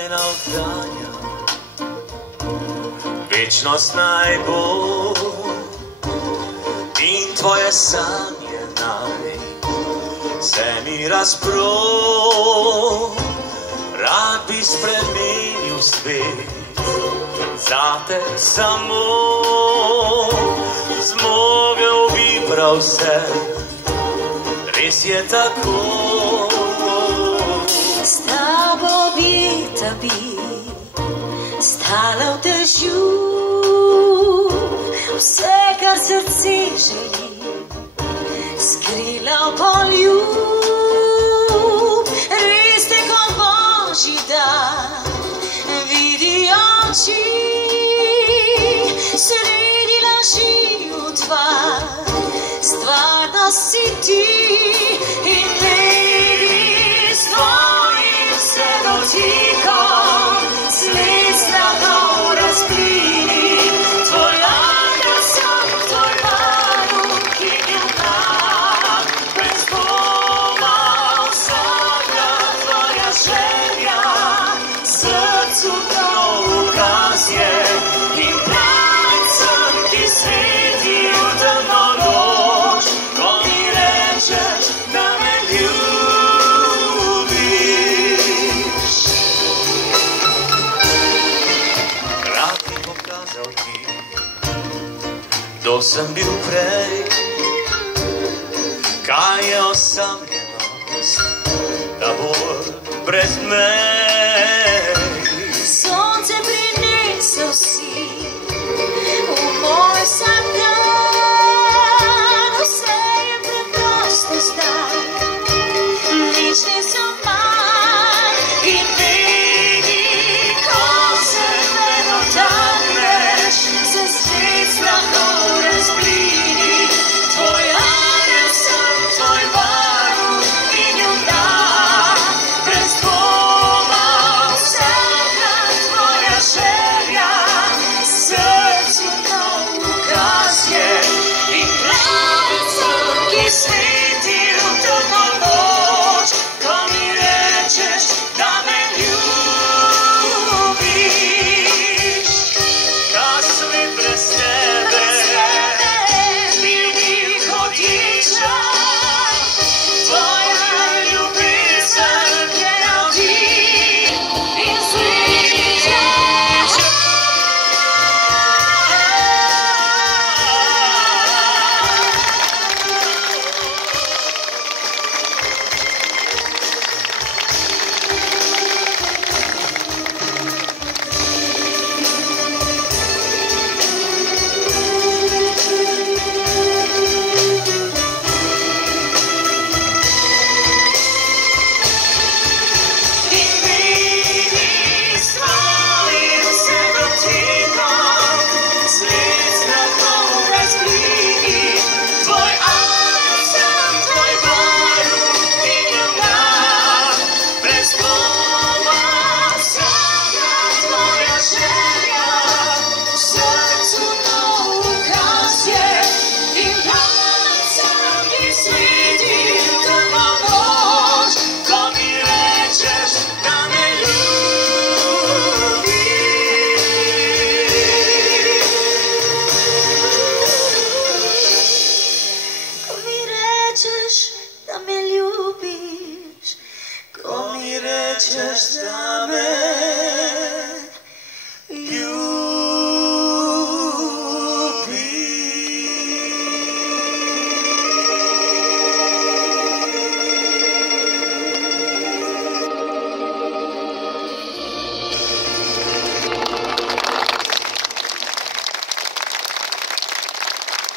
ukradnena oddanja, večnost naj bo in tvoje sanje naj se mi razpro. Rad bi spremenil svet, zate samo zmogel bi prav vse, res je tako. S tabo bi, da bi stala v dežju, vse, kar srce želi, skrila v polju. Res te kot Božji dar vidi oči, sredi laži utvar, stvarnost si ti in vidi s tvojim se dotikom sled strahov razplini. Tvoj angel sem, tvoj varuh in junak, brez dvoma vsaka tvoja želja srcu prav ukaz je in plancem, ki sveti v temno noč, ko mi rečeš, da me ljubiš. Rad bi pokazal ti, kdo sem bil prej, kaj je osamljenost, da bolj brez mej. Sonce prinesel si v moj vsakdan, vse je preprosto zdaj, nič nisem manj in vidi, ko se me dotakneš, se svet strahov razblini. Tvoj angel sem, tvoj varuh in junak, brez dvoma vsaka tvoja želja srcu nov ukaz je in plancem, ki sveti v temno noč, ko mi rečeš, da me ljubiš. Ta svet brez tebe mi ni hotiča, tvoja ljubezen je navdih in sreča. In vidi s tvojim se dotikom sled strahov razblini. Tvoj angel sem, tvoj varuh in junak, brez dvoma vsaka tvoja želja srcu nov ukaz je in plancem, ki sveti v temno noč, ko mi rečeš, da me ljubiš. Ko mi rečeš, da me ljubiš, ko mi rečeš, da me